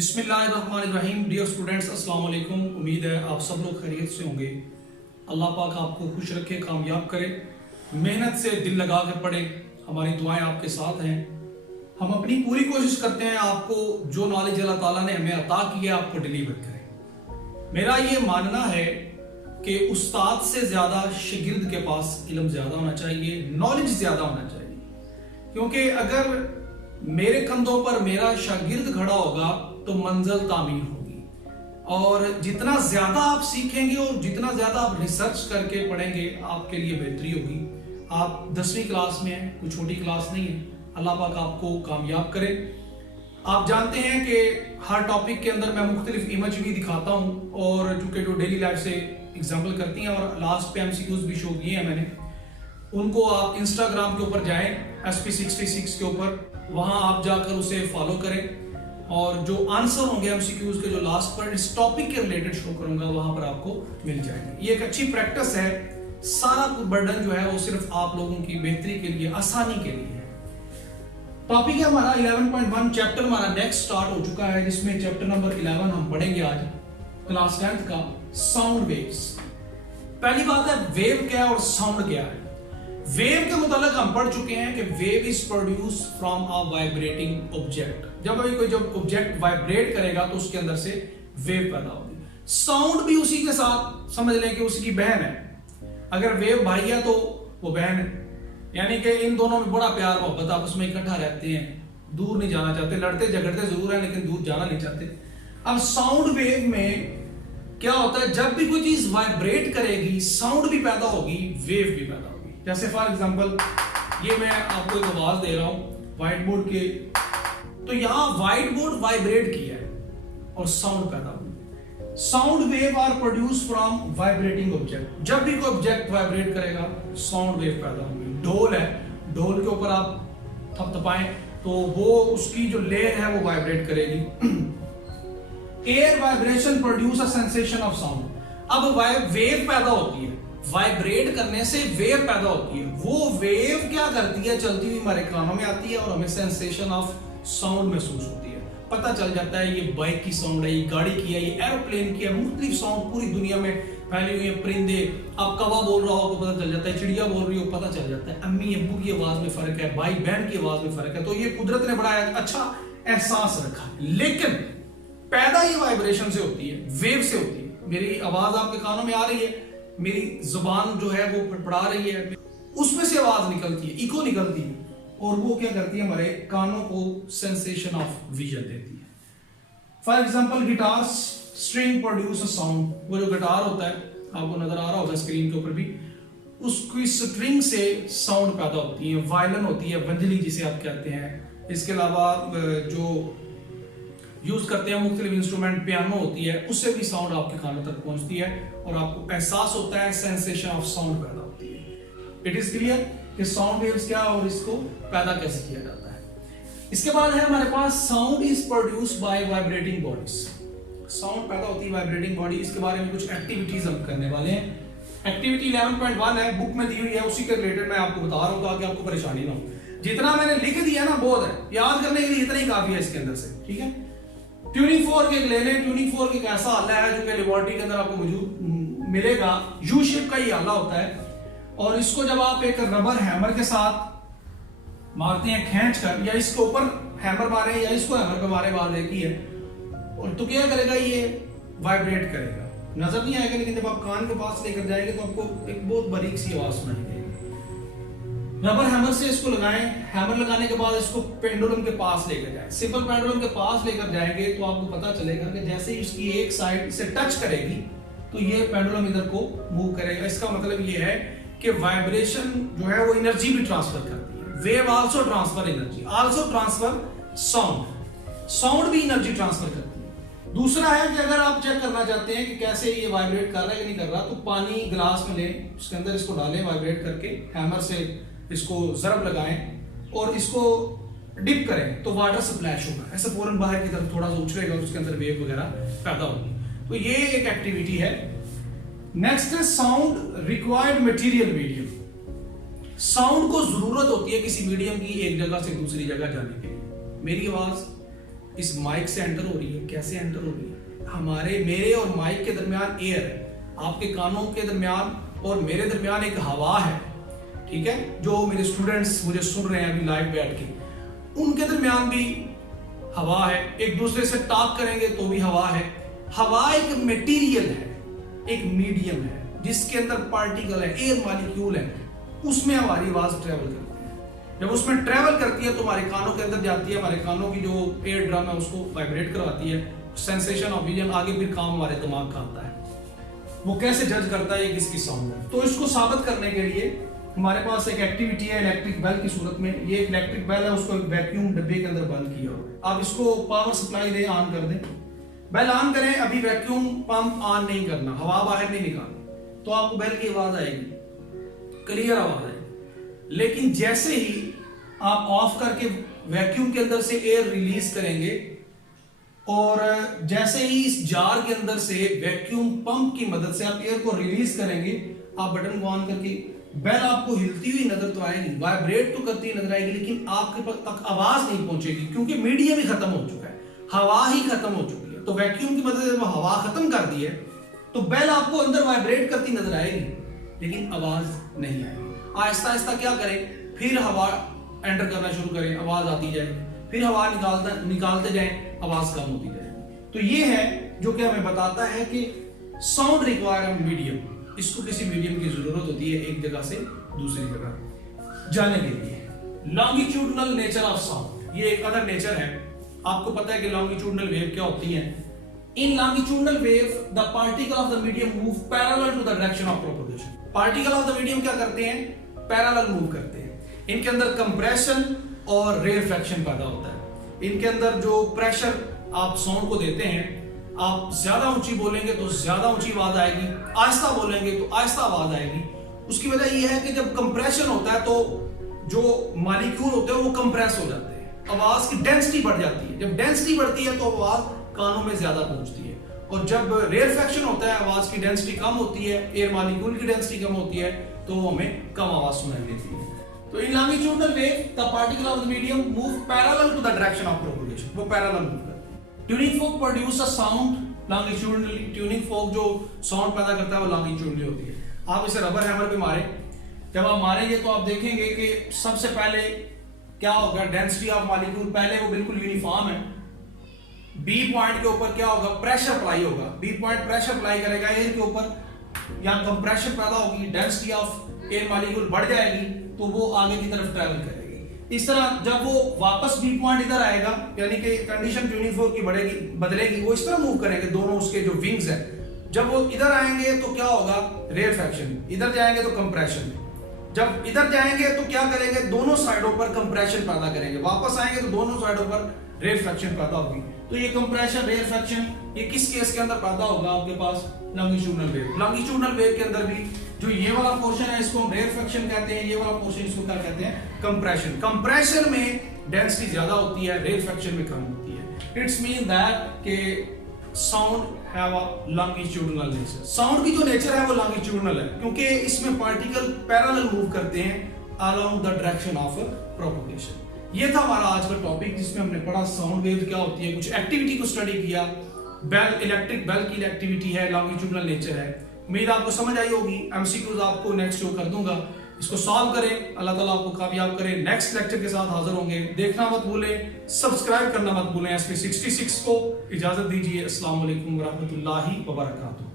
बिस्मिल्लाहिर्रहमानिर्रहीम। Dear students, अस्सलाम वालेकुम। उम्मीद है आप सब लोग खैरियत से होंगे। अल्लाह पाक आपको खुश रखे, कामयाब करे। मेहनत से दिल लगा कर पढ़े, हमारी दुआएं आपके साथ हैं। हम अपनी पूरी कोशिश करते हैं आपको जो नॉलेज अल्लाह ताला ने हमें अता किया आपको डिलीवर करें। मेरा ये मानना है कि उस्ताद से ज्यादा शागिर्द के पास इल्म ज्यादा होना चाहिए, नॉलेज ज्यादा होना चाहिए। क्योंकि अगर मेरे कंधों पर मेरा शागिर्द खड़ा होगा तो मंजिल तामीर होगी। और जितना ज्यादा आप सीखेंगे और जितना ज्यादा आप रिसर्च करके पढ़ेंगे आपके लिए बेहतरी होगी। आप 10वीं क्लास में हैं, कोई छोटी क्लास नहीं है। अल्लाह पाक आपको कामयाब करे। आप जानते हैं कि हर टॉपिक के अंदर मैं मुख्तलिफ इमेज भी दिखाता हूं और चूंकि जो डेली लाइफ से एग्जाम्पल करती हैं और लास्ट पे MCQs भी शो किए हैं मैंने, उनको आप इंस्टाग्राम के ऊपर जाएं SP66 के ऊपर, वहां आप जाकर उसे फॉलो करें और जो आंसर होंगे MCQs के जो लास्ट पर इस टॉपिक के रिलेटेड शो करूंगा वहां पर आपको मिल जाएंगे। ये एक अच्छी प्रैक्टिस है। सारा बर्डन जो है वो सिर्फ आप लोगों की बेहतरी के लिए, आसानी के लिए है। टॉपिक है हमारा 11.1 चैप्टर हमारा नेक्स्ट स्टार्ट हो चुका है, जिसमें चैप्टर नंबर 11 हम पढ़ेंगे आज क्लास 10th का साउंड वेव्स। पहली बात है वेव क्या है और साउंड क्या है। वेव के मुताबिक हम पढ़ चुके हैं कि wave is produce from a vibrating object. जब ऑब्जेक्ट वाइब्रेट करेगा तो उसके अंदर से वेव पैदा होगी। साउंड भी उसी के साथ समझ लें कि उसी की बहन है। अगर वेव भाई है तो वो बहन है, यानी कि इन दोनों में बड़ा प्यार मोहब्बत, आपस में इकट्ठा रहते हैं, दूर नहीं जाना चाहते, लड़ते झगड़ते जरूर है लेकिन दूर जाना नहीं चाहते। अब साउंड वेव में क्या होता है, जब भी कोई चीज वाइब्रेट करेगी साउंड भी पैदा होगी, वेव भी पैदा होगी। जैसे फॉर एग्जांपल ये मैं आपको एक आवाज दे रहा हूं व्हाइट बोर्ड के, तो यहां व्हाइट बोर्ड वाइब्रेट किया है और साउंड पैदा हुई। Sound wave are produce from vibrating object. जब भी कोई ऑब्जेक्ट वाइब्रेट करेगा साउंड वेव पैदा होगी। ढोल है, ढोल के ऊपर आप थपथपाएं तो वो उसकी जो लेयर है वो वाइब्रेट करेगी। Air vibration produce a sensation of sound. अब वेव पैदा होती है, वाइब्रेट करने से वेव पैदा होती है। वो वेव क्या करती है, चलती हुई हमारे कानों में आती है और हमें सेंसेशन ऑफ साउंड महसूस होती है। पता चल जाता है ये बाइक की साउंड है, ये गाड़ी की है, ये एरोप्लेन की है। मुख्तलिफ साउंड पूरी दुनिया में फैली हुई है। परिंदे, आप कौवा बोल रहा हो तो पता चल जाता है, चिड़िया बोल रही हो पता चल जाता है, अम्मी अब्बू की आवाज में फर्क है, भाई बहन की आवाज में फर्क है। तो ये कुदरत ने बड़ा अच्छा एहसास रखा। लेकिन पैदा ये वाइब्रेशन से होती है, वेव से होती है। मेरी आवाज आपके कानों में आ रही है, मेरी जुबान जो है वो फड़फड़ा रही है, उसमें से आवाज निकलती है, इको निकलती है और वो क्या करती है, हमारे कानों को सेंसेशन ऑफ विजन देती है। For example guitar string produce a sound. वो जो गिटार होता है आपको नजर आ रहा होगा स्क्रीन के ऊपर भी, उसकी स्ट्रिंग से साउंड पैदा होती है। वायलिन होती है, वंजली जिसे आप कहते हैं। इसके अलावा जो यूज करते हैं मुख्तलिफ इंस्ट्रूमेंट, पियानो होती है, उससे भी साउंड आपके कानों तक पहुंचती है और आपको एहसास होता है, सेंसेशन ऑफ साउंड पैदा होती है। इट इज क्लियर कि साउंड वेव्स क्या और इसको पैदा कैसे किया जाता है। इसके बाद है हमारे पास sound is produced by vibrating bodies. Sound पैदा होती है वाइब्रेटिंग बॉडी। इसके बारे में कुछ एक्टिविटीज हम करने वाले हैं। एक्टिविटी 11.1 है, बुक में दी हुई है, उसी के रिलेटेड मैं आपको बता रहा हूं ताकि आपको परेशानी ना हो। जितना मैंने लिख दिया ना बहुत है, याद करने के लिए इतना ही काफी है इसके अंदर से, ठीक है। ट्यूनिंग फोर्क एक ले लें। ट्यूनिंग फोर्क एक ऐसा आला है जो कि लेबोरेटरी के अंदर आपको मौजूद मिलेगा। यू शेप का ही आला होता है और इसको जब आप एक रबर हैमर के साथ मारते हैं खींच कर, या इसके ऊपर हैमर मारे या इसको हैमर पे मारे, बात एक ही है, और तो क्या करेगा, ये वाइब्रेट करेगा। नजर नहीं आएगा लेकिन जब आप कान के पास लेकर जाएंगे तो आपको एक बहुत बारीक सी आवाज सुनाई देगी। रबर हैमर से इसको लगाएं। हैमर लगाने के बाद इसको पेंडुलम के पास लेकर जाएं। सिंपल पेंडुलम के पास लेकर जाएंगे तो आपको पता चलेगा कि जैसे ही इसकी एक साइड इसे टच करेगी तो ये पेंडुलम इधर को मूव करेगा। इसका मतलब ये है कि वाइब्रेशन जो है वो एनर्जी भी ट्रांसफर करती है। Wave also transfer energy, also transfer sound. Sound भी एनर्जी ट्रांसफर करती है। दूसरा है कि अगर आप चेक करना चाहते हैं कि कैसे ये वाइब्रेट कर रहा है कि नहीं कर रहा, तो पानी गिलास में लें, उसके अंदर इसको डालें वाइब्रेट करके, हैमर से इसको जरब लगाएं और इसको डिप करें तो वाटर स्प्लैश होगा। ऐसे फौरन बाहर की तरफ थोड़ा सा उछलेगा और उसके अंदर वेव वगैरह पैदा होगी। तो ये एक एक्टिविटी है। नेक्स्ट है sound required material medium. Sound को जरूरत होती है किसी मीडियम की एक जगह से दूसरी जगह जाने के लिए। मेरी आवाज इस माइक से एंटर हो रही है। कैसे एंटर हो रही है? मेरे और माइक के दरमियान एयर है, आपके कानों के दरमियान और मेरे दरमियान एक हवा है, ठीक है। जो मेरे स्टूडेंट्स मुझे सुन रहे हैं अभी लाइव बैठ के, उनके दरमियान भी हवा है, एक दूसरे से टॉक करेंगे तो भी हवा है। हवा एक मटेरियल है, एक मीडियम है जिसके अंदर पार्टिकल है, एयर मॉलिक्यूल है, उसमें हमारी आवाज ट्रेवल करती है। जब उसमें ट्रेवल करती है तो हमारे कानों के अंदर जाती है, हमारे कानों की जो एयर ड्रम है उसको वाइब्रेट करवाती है, सेंसेशन ऑफ विजन आगे फिर काम हमारे दिमाग का आता है। वो कैसे जज करता है ये किसकी साउंड है? तो इसको साबित करने के लिए हमारे पास एक एक्टिविटी है इलेक्ट्रिक बेल की सूरत में। ये एक इलेक्ट्रिक बेल है, उसको एक वैक्यूम डब्बे के अंदर बंद किया हुआ है। आप इसको पावर सप्लाई दे, ऑन कर दें, बेल ऑन करें। अभी वैक्यूम पंप ऑन नहीं करना, हवा बाहर नहीं निकालनी, तो आपको बेल की आवाज आएगी, क्लियर आवाज आएगी। लेकिन जैसे ही आप ऑफ करके वैक्यूम के अंदर से एयर रिलीज करेंगे और जैसे ही इस जार के अंदर से वैक्यूम पंप की मदद से आप एयर को रिलीज करेंगे, आप बटन को ऑन करके बेल आपको हिलती हुई नजर तो आएगी, वाइब्रेट तो करती नजर आएगी, लेकिन आपके पास तक आवाज नहीं पहुंचेगी क्योंकि मीडियम ही खत्म हो चुका है, हवा ही खत्म हो चुकी है। तो वैक्यूम की मदद से जब हवा खत्म कर दी है तो बेल आपको अंदर वाइब्रेट करती नजर आएगी लेकिन आवाज नहीं आएगी। आहिस्ता आहिस्ता क्या करें, फिर हवा एंटर करना शुरू करें, आवाज आती जाएगी, फिर हवा निकालते जाएं, आवाज कम होती जाएगी। तो ये है जो कि हमें बताता है कि साउंड रिक्वायर मीडियम, इसको किसी मीडियम की जरूरत होती है एक जगह से दूसरी जगह जाने के लिए। लॉन्गिट्यूडनल नेचर ऑफ साउंड, ये एक अदर नेचर है। आपको पता है कि लॉन्गिट्यूडनल वेव क्या होती है? In longitudinal wave the particle of the medium move parallel to the direction of propagation. Particle of the medium क्या करते हैं? पैरेलल मूव करते हैं। इनके अंदर कंप्रेशन और रेयरफैक्शन पैदा होता है। इनके अंदर जो प्रेशर आप साउंड को देते हैं, आप ज्यादा ऊंची बोलेंगे तो ज्यादा ऊंची आवाज आएगी, आहिस्ता बोलेंगे तो आहिस्ता आवाज आएगी। उसकी वजह यह है कि जब कंप्रेशन होता है तो जो मॉलिक्यूल होते हैं वो कंप्रेस हो जाते हैं, आवाज की डेंसिटी बढ़ जाती है। जब डेंसिटी बढ़ती है तो आवाज कानों में ज्यादा पहुंचती है, और जब रेयरफैक्शन होता है आवाज की डेंसिटी कम होती है, एयर मॉलिक्यूल की डेंसिटी कम होती है, तो हमें कम आवाज सुनाई देती है। तो in longitudinal wave the particle of the medium move parallel to the direction of propagation, वो पैरेलल मूव करते हैं। Tuning fork produce a sound longitudinally. Tuning fork जो साउंड पैदा करता है वो लॉन्गिट्यूडनली होती है। आप इसे रबर हैमर पे मारें, जब आप मारेंगे तो आप देखेंगे कि सबसे पहले क्या होगा, डेंसिटी ऑफ मॉलिक्यूल पहले वो बिल्कुल यूनिफॉर्म है। बी पॉइंट के ऊपर क्या होगा, प्रेशर अप्लाई होगा। बी पॉइंट प्रेशर अप्लाई करेगा एयर के ऊपर, यहां कंप्रेशन पैदा होगी, डेंसिटी ऑफ एयर मॉलिक्यूल बढ़ जाएगी तो वो आगे की तरफ ट्रैवल करेगी। इस तरह जब वो वापस बी पॉइंट इधर आएगा, यानी कि कंडीशन ट्यूनिंग फोर्क की बदलेगी, वो इस तरह मूव करेंगे दोनों उसके जो विंग्स है। जब वो इधर आएंगे तो क्या होगा, रेयरफैक्शन, इधर जाएंगे तो कंप्रेशन। जब इधर जाएंगे तो क्या करेंगे, दोनों साइडों पर कंप्रेशन पैदा करेंगे, वापस आएंगे तो दोनों साइडों पर रेयरफैक्शन पैदा होगी। तो ये कंप्रेशन रेयरफैक्शन ये किस केस के अंदर पैदा होगा आपके पास, लॉन्गिट्यूडनल वेव। लॉन्गिट्यूडनल वेव के अंदर भी जो ये वाला पोर्शन है इसको हम रेयरफैक्शन कहते हैं, ये वाला पोर्शन इसको क्या कहते हैं, कंप्रेशन। कंप्रेशन में डेंसिटी ज्यादा होती है, रेयरफैक्शन में कम होती है। इट्स मीन दैट के sound have a longitudinal nature. Sound की जो नेचर है वो लॉन्गिट्यूडनल है क्योंकि इसमें पार्टिकल पैरेलल मूव करते हैं along the direction of propagation. ये था हमारा आज का टॉपिक जिसमें हमने पढ़ा साउंड वेव क्या होती है, कुछ एक्टिविटी को स्टडी किया। बेल, इलेक्ट्रिक बेल की एक्टिविटी है, लॉन्गिट्यूडनल नेचर है। उम्मीद आपको समझ आई होगी। एमसीक्यूज आपको नेक्स्ट शो कर दूंगा, इसको सॉल्व करें, अल्लाह ताला आपको कामयाब करे। नेक्स्ट लेक्चर के साथ हाजिर होंगे। देखना मत भूलें, सब्सक्राइब करना मत भूलें। SP66 को इजाजत दीजिए। अस्सलाम वालेकुम व रहमतुल्लाहि व बरकातुहू।